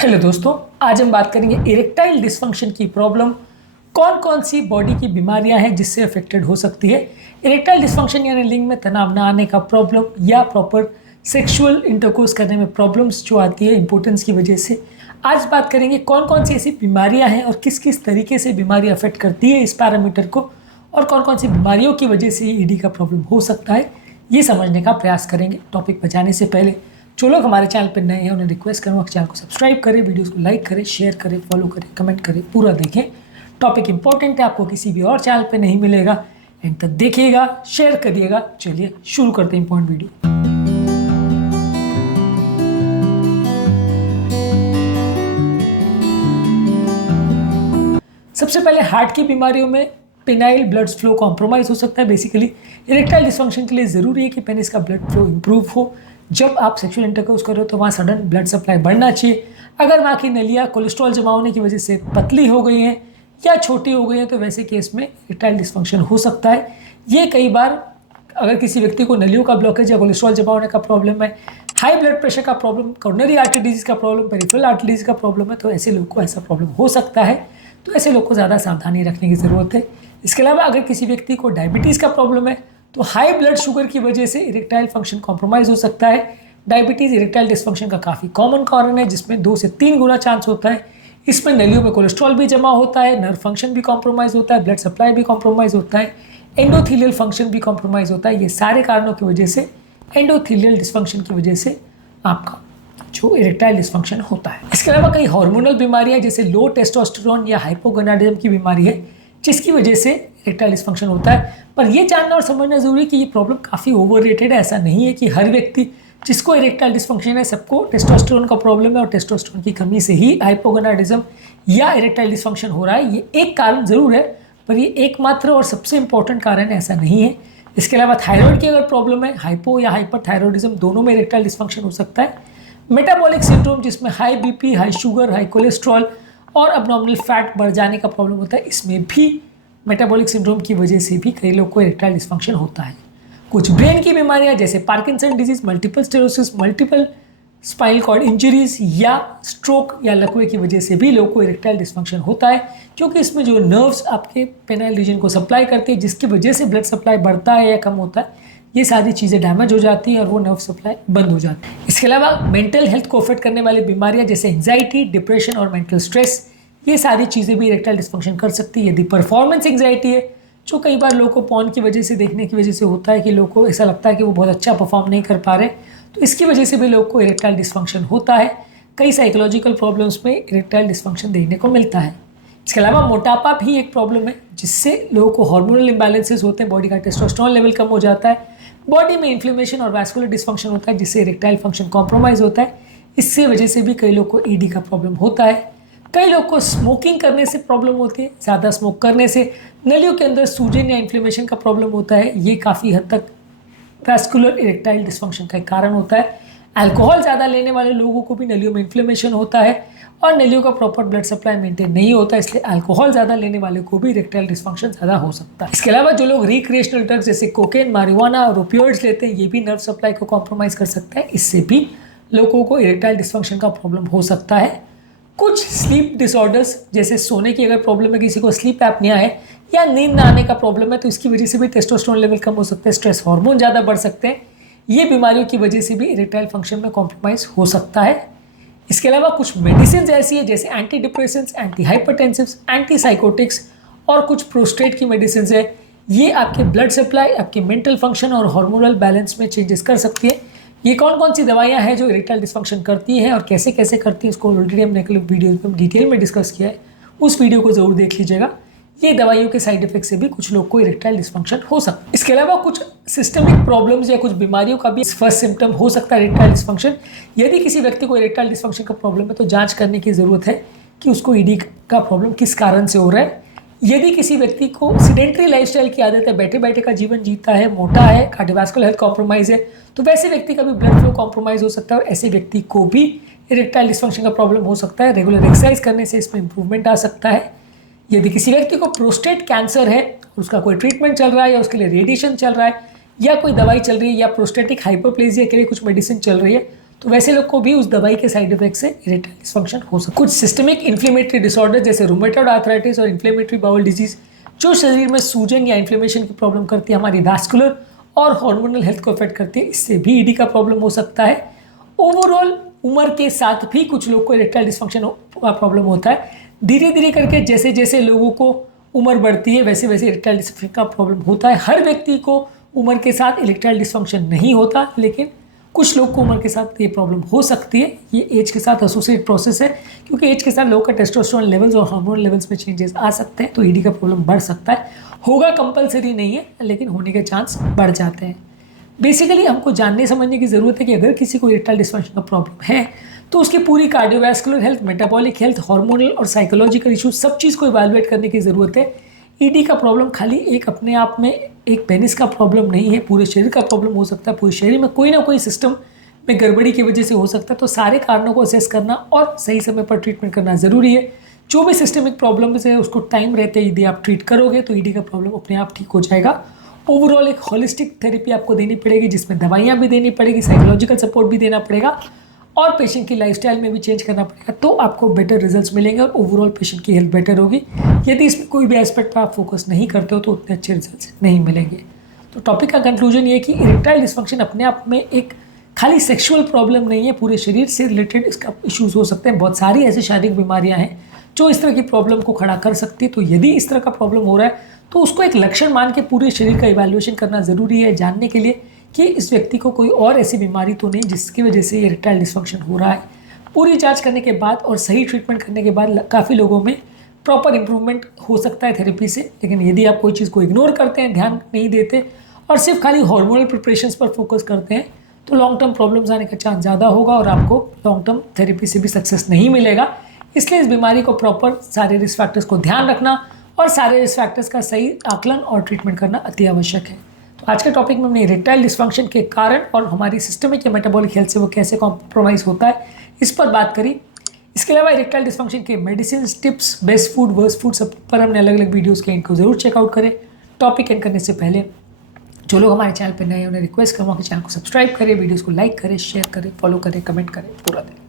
Hello दोस्तों, आज हम बात करेंगे इरेक्टाइल डिसफंक्शन की प्रॉब्लम। कौन कौन सी बॉडी की बीमारियां हैं जिससे अफेक्टेड हो सकती है। इरेक्टाइल डिसफंक्शन यानी लिंग में तनाव ना आने का प्रॉब्लम या प्रॉपर सेक्सुअल इंटरकोर्स करने में प्रॉब्लम्स जो आती है इंपोर्टेंस की वजह से। आज बात करेंगे कौन कौन सी ऐसी बीमारियां हैं और किस किस तरीके से बीमारी अफेक्ट करती है इस पैरामीटर को, और कौन कौन सी बीमारियों की वजह से ईडी का प्रॉब्लम हो सकता है, ये समझने का प्रयास करेंगे। टॉपिक पर जाने से पहले जो लोग हमारे चैनल पर नए हैं उन्हें रिक्वेस्ट करूँगा कि चैनल को सब्सक्राइब करें, वीडियोस को लाइक करें, शेयर करें, फॉलो करें, कमेंट करें, पूरा देखें। टॉपिक इंपॉर्टेंट है, आपको किसी भी और चैनल पे नहीं मिलेगा। एंड तक देखिएगा, शेयर करिएगा। चलिए शुरू करते हैं इंपॉर्टेंट वीडियो। सबसे पहले हार्ट की बीमारियों में पेनाइल ब्लड फ्लो कॉम्प्रोमाइज हो सकता है। बेसिकली इरेक्टाइल डिसफंक्शन के लिए ज़रूरी है कि पेनिस का ब्लड फ्लो इंप्रूव हो। जब आप सेक्सुअल इंटरकोर्स कर रहे हो तो वहाँ सडन ब्लड सप्लाई बढ़ना चाहिए। अगर वहाँ की नलियाँ कोलेस्ट्रॉल जमा होने की वजह से पतली हो गई हैं या छोटी हो गई हैं तो वैसे केस में इरेक्टाइल डिसफंक्शन हो सकता है। ये कई बार अगर किसी व्यक्ति को नलियों का ब्लॉकेज या कोलेस्ट्रॉल जमा होने का प्रॉब्लम है, हाई ब्लड प्रेशर का प्रॉब्लम, कोरोनरी आर्टरी डिजीज का प्रॉब्लम, पेरिफेरल आर्टरी डिजीज का प्रॉब्लम है, तो ऐसे लोग को ऐसा प्रॉब्लम हो सकता है। तो ऐसे लोग को ज़्यादा सावधानी रखने की ज़रूरत है। इसके अलावा अगर किसी व्यक्ति को डायबिटीज़ का प्रॉब्लम है तो हाई ब्लड शुगर की वजह से इरेक्टाइल फंक्शन कॉम्प्रोमाइज़ हो सकता है। डायबिटीज़ इरेक्टाइल डिसफंक्शन का काफ़ी कॉमन कारण है, जिसमें 2 से 3 गुना चांस होता है। इसमें नलियों में कोलेस्ट्रॉल भी जमा होता है, नर्व फंक्शन भी कॉम्प्रोमाइज़ होता है, ब्लड सप्लाई भी कॉम्प्रोमाइज़ होता है, एंडोथीलियल फंक्शन भी कॉम्प्रोमाइज़ होता है। ये सारे कारणों की वजह से, एंडोथीलियल डिसफंक्शन की वजह से आपका जो इरेक्टाइल डिसफंक्शन होता है। इसके अलावा कई हार्मोनल बीमारियां जैसे लो टेस्टोस्टेरोन या हाइपोगोनाडिज्म की बीमारी है, जिसकी वजह से इरेक्टाइल डिसफंक्शन होता है। पर यह जानना और समझना जरूरी है कि ये प्रॉब्लम काफ़ी ओवररेटेड है। ऐसा नहीं है कि हर व्यक्ति जिसको इरेक्टाइल डिसफंक्शन है सबको टेस्टोस्टेरोन का प्रॉब्लम है और टेस्टोस्टेरोन की कमी से ही हाइपोगोनाडिज्म या इरेक्टाइल डिसफंक्शन हो रहा है। ये एक कारण जरूर है, पर ये एकमात्र और सबसे इंपॉर्टेंट कारण है ऐसा नहीं है। इसके अलावा थायराइड की अगर प्रॉब्लम है, हाइपो या हाइपरथायरॉयडिज्म दोनों में इरेक्टाइल डिसफंक्शन हो सकता है। मेटाबॉलिक सिंड्रोम जिसमें high BP, high sugar, high cholesterol और अबनॉर्मल फैट बढ़ जाने का प्रॉब्लम होता है, इसमें भी मेटाबॉलिक सिंड्रोम की वजह से भी कई लोग को इरेक्टाइल डिसफंक्शन होता है। कुछ ब्रेन की बीमारियां जैसे Parkinson disease, multiple sclerosis, multiple spinal cord injuries या स्ट्रोक या लकवे की वजह से भी लोगों को इरेक्टाइल डिसफंक्शन होता है, क्योंकि इसमें जो नर्व्स आपके पेनाइल रीजन को सप्लाई करती है, जिसकी वजह से ब्लड सप्लाई बढ़ता है या कम होता है, ये सारी चीज़ें डैमेज हो जाती हैं और वो नर्व सप्लाई बंद हो जाती है। इसके अलावा मेंटल हेल्थ को अफेक्ट करने वाली बीमारियां जैसे एंजाइटी, डिप्रेशन और मेंटल स्ट्रेस, ये सारी चीज़ें भी इरेक्टाइल डिसफंक्शन कर सकती है। यदि परफॉर्मेंस एंजाइटी है, जो कई बार लोगों को पॉर्न की वजह से, देखने की वजह से होता है कि लोगों को ऐसा लगता है कि वो बहुत अच्छा परफॉर्म नहीं कर पा रहे, तो इसकी वजह से भी लोगों को इरेक्टाइल डिसफंक्शन होता है। कई साइकोलॉजिकल प्रॉब्लम्स में इरेक्टाइल डिसफंक्शन देखने को मिलता है। इसके अलावा मोटापा भी एक प्रॉब्लम है, जिससे लोगों को हार्मोनल इम्बैलेंसेस होते हैं, बॉडी का टेस्टोस्टेरोन लेवल कम हो जाता है, बॉडी में इन्फ्लेमेशन और वैस्कुलर डिसफंक्शन होता है, जिससे इरेक्टाइल फंक्शन कॉम्प्रोमाइज़ होता है। इससे वजह से भी कई लोग को ईडी का प्रॉब्लम होता है। कई लोग को स्मोकिंग करने से प्रॉब्लम होती है, ज़्यादा स्मोक करने से नलियों के अंदर सूजन या इन्फ्लेमेशन का प्रॉब्लम होता है। ये काफ़ी हद तक वैस्कुलर इरेक्टाइल डिसफंक्शन का एक कारण होता है। अल्कोहल ज़्यादा लेने वाले लोगों को भी नलियों में इन्फ्लेमेशन होता है और नलियों का प्रॉपर ब्लड सप्लाई मेंटेन नहीं होता, इसलिए अल्कोहल ज़्यादा लेने वाले को भी इरेक्टाइल डिसफंक्शन ज़्यादा हो सकता है। इसके अलावा जो लोग रिक्रिएशनल ड्रग्स जैसे कोकेन, मारिजुआना और ओपियोइड्स लेते हैं, ये भी नर्व सप्लाई को कॉम्प्रोमाइज़ कर सकता है। इससे भी लोगों को इरेक्टाइल डिसफंक्शन का प्रॉब्लम हो सकता है। कुछ स्लीप डिसऑर्डर्स जैसे सोने की अगर प्रॉब्लम है, किसी को स्लीप एपनिया है या नींद ना आने का प्रॉब्लम है, तो इसकी वजह से भी टेस्टोस्टेरोन लेवल कम हो सकते हैं, स्ट्रेस हार्मोन ज़्यादा बढ़ सकते हैं। ये बीमारियों की वजह से भी इरेक्टाइल फंक्शन में कॉम्प्रोमाइज़ हो सकता है। इसके अलावा कुछ मेडिसिन ऐसी है जैसे anti depressants, anti hypertensives, anti psychotics और कुछ प्रोस्टेट की मेडिसिन है। ये आपके ब्लड सप्लाई, आपके मेंटल फंक्शन और हार्मोनल बैलेंस में चेंजेस कर सकती है। ये कौन कौन सी दवाइयाँ हैं जो इरेक्टाइल डिसफंक्शन करती हैं और कैसे कैसे करती हैं, उसको ऑलरेडी हमने वीडियो में डिटेल में डिस्कस किया है, उस वीडियो को ज़रूर देख लीजिएगा। ये दवाइयों के साइड इफेक्ट से भी कुछ लोग को इरेक्टाइल डिसफंक्शन हो सकता है। इसके अलावा कुछ सिस्टमिक प्रॉब्लम्स या कुछ बीमारियों का भी फर्स्ट सिम्टम हो सकता है इरेक्टाइल डिसफंक्शन। यदि किसी व्यक्ति को इरेक्टाइल डिसफंक्शन का प्रॉब्लम है तो जांच करने की ज़रूरत है कि उसको ईडी का प्रॉब्लम किस कारण से हो रहा है। यदि किसी व्यक्ति को सीडेंटरी लाइफस्टाइल की आदत है, बैठे बैठे का जीवन जीता है, मोटा है, कार्डियोवास्कुलर हेल्थ कॉम्प्रोमाइज़ है, तो वैसे व्यक्ति का भी ब्लड फ्लो कॉम्प्रोमाइज़ हो सकता है और ऐसे व्यक्ति को भी इरेक्टाइल डिसफंक्शन का प्रॉब्लम हो सकता है। रेगुलर एक्सरसाइज करने से इसमें इंप्रूवमेंट आ सकता है। यदि किसी व्यक्ति को प्रोस्टेट कैंसर है, उसका कोई ट्रीटमेंट चल रहा है या उसके लिए रेडिएशन चल रहा है या कोई दवाई चल रही है या प्रोस्टेटिक हाइपरप्लेजिया के लिए कुछ मेडिसिन चल रही है, तो वैसे लोग को भी उस दवाई के साइड इफेक्ट से इरेक्टाइल डिस्फंक्शन हो सकता है। कुछ सिस्टमिक इन्फ्लेमेटरी डिसऑर्डर जैसे रूमेटॉइड आर्थराइटिस और इन्फ्लेमेटरी बाउल डिजीज जो शरीर में सूजन या इन्फ्लेमेशन की प्रॉब्लम करती है, हमारी वैस्कुलर और हार्मोनल हेल्थ को अफेक्ट करती है, इससे भी ईडी का प्रॉब्लम हो सकता है। ओवरऑल उम्र के साथ भी कुछ लोग को इरेक्टाइल डिस्फंक्शन का प्रॉब्लम होता है। धीरे धीरे करके जैसे जैसे लोगों को उम्र बढ़ती है वैसे वैसे इरेक्टाइल डिस्फंक्शन का प्रॉब्लम होता है। हर व्यक्ति को उम्र के साथ इरेक्टाइल डिस्फंक्शन नहीं होता, लेकिन कुछ लोग को उम्र के साथ ये प्रॉब्लम हो सकती है। ये एज के साथ एसोसिएट प्रोसेस है, क्योंकि एज के साथ लोगों का टेस्टोस्टेरोन लेवल्स और हार्मोन लेवल्स में चेंजेस आ सकते हैं, तो ईडी का प्रॉब्लम बढ़ सकता है। होगा कंपलसरी नहीं है, लेकिन होने के चांस बढ़ जाते हैं। बेसिकली हमको जानने समझने की ज़रूरत है कि अगर किसी को इरेक्टाइल डिस्फंक्शन का प्रॉब्लम है तो उसकी पूरी cardiovascular health, metabolic health, hormonal और साइकोलॉजिकल इशूज सब चीज़ को इवैल्यूएट करने की ज़रूरत है। ईडी का प्रॉब्लम खाली एक अपने आप में एक पेनिस का प्रॉब्लम नहीं है, पूरे शरीर का प्रॉब्लम हो सकता है। पूरे शरीर में कोई ना कोई सिस्टम में गड़बड़ी की वजह से हो सकता है, तो सारे कारणों को असेस करना और सही समय पर ट्रीटमेंट करना ज़रूरी है। जो भी सिस्टमिक प्रॉब्लम्स है उसको टाइम रहते यदि आप ट्रीट करोगे तो ईडी का प्रॉब्लम अपने आप ठीक हो जाएगा। ओवरऑल एक होलिस्टिक थेरेपी आपको देनी पड़ेगी, जिसमें दवाइयाँ भी देनी पड़ेगी, साइकोलॉजिकल सपोर्ट भी देना पड़ेगा और पेशेंट की लाइफस्टाइल में भी चेंज करना पड़ेगा, तो आपको बेटर रिजल्ट्स मिलेंगे और ओवरऑल पेशेंट की हेल्थ बेटर होगी। यदि इसमें कोई भी एस्पेक्ट पर आप फोकस नहीं करते हो तो उतने अच्छे रिजल्ट्स नहीं मिलेंगे। तो टॉपिक का कंक्लूजन ये है कि इरेक्टाइल डिस्फंक्शन अपने आप में एक खाली सेक्सुअल प्रॉब्लम नहीं है, पूरे शरीर से रिलेटेड इसका इश्यूज हो सकते हैं। बहुत सारी ऐसी शारीरिक बीमारियां हैं जो इस तरह की प्रॉब्लम को खड़ा कर सकती है। तो यदि इस तरह का प्रॉब्लम हो रहा है तो उसको एक लक्षण मान के पूरे शरीर का इवैल्यूएशन करना ज़रूरी है, जानने के लिए कि इस व्यक्ति को कोई और ऐसी बीमारी तो नहीं जिसकी वजह से इरेक्टाइल डिस्फंक्शन हो रहा है। पूरी जांच करने के बाद और सही ट्रीटमेंट करने के बाद काफ़ी लोगों में प्रॉपर इंप्रूवमेंट हो सकता है थेरेपी से। लेकिन यदि आप कोई चीज़ को इग्नोर करते हैं, ध्यान नहीं देते और सिर्फ खाली हार्मोनल प्रिपरेशंस पर फोकस करते हैं, तो लॉन्ग टर्म प्रॉब्लम्स आने का चांस ज़्यादा होगा और आपको लॉन्ग टर्म थेरेपी से भी सक्सेस नहीं मिलेगा। इसलिए इस बीमारी को प्रॉपर सारे रिस्क फैक्टर्स को ध्यान रखना और सारे रिस्क फैक्टर्स का सही आकलन और ट्रीटमेंट करना अति आवश्यक है। तो आज के टॉपिक में हमने इरेक्टाइल डिस्फंक्शन के कारण और हमारी सिस्टमिक या मेटाबॉलिक हेल्थ से वो कैसे कॉम्प्रोमाइज़ होता है इस पर बात करी। इसके अलावा इरेक्टाइल डिस्फंक्शन के medicine, tips, best food, worst food, सब पर हमने अलग अलग वीडियोज़ के इनको ज़रूर चेकआउट करें। टॉपिक एंड करने से पहले जो लोग हमारे चैनल पर नए हैं उन्हें रिक्वेस्ट करूँगा कि चैनल को सब्सक्राइब करें, वीडियोज़ को लाइक करें, शेयर करें, फॉलो करें, कमेंट करें, पूरा दें।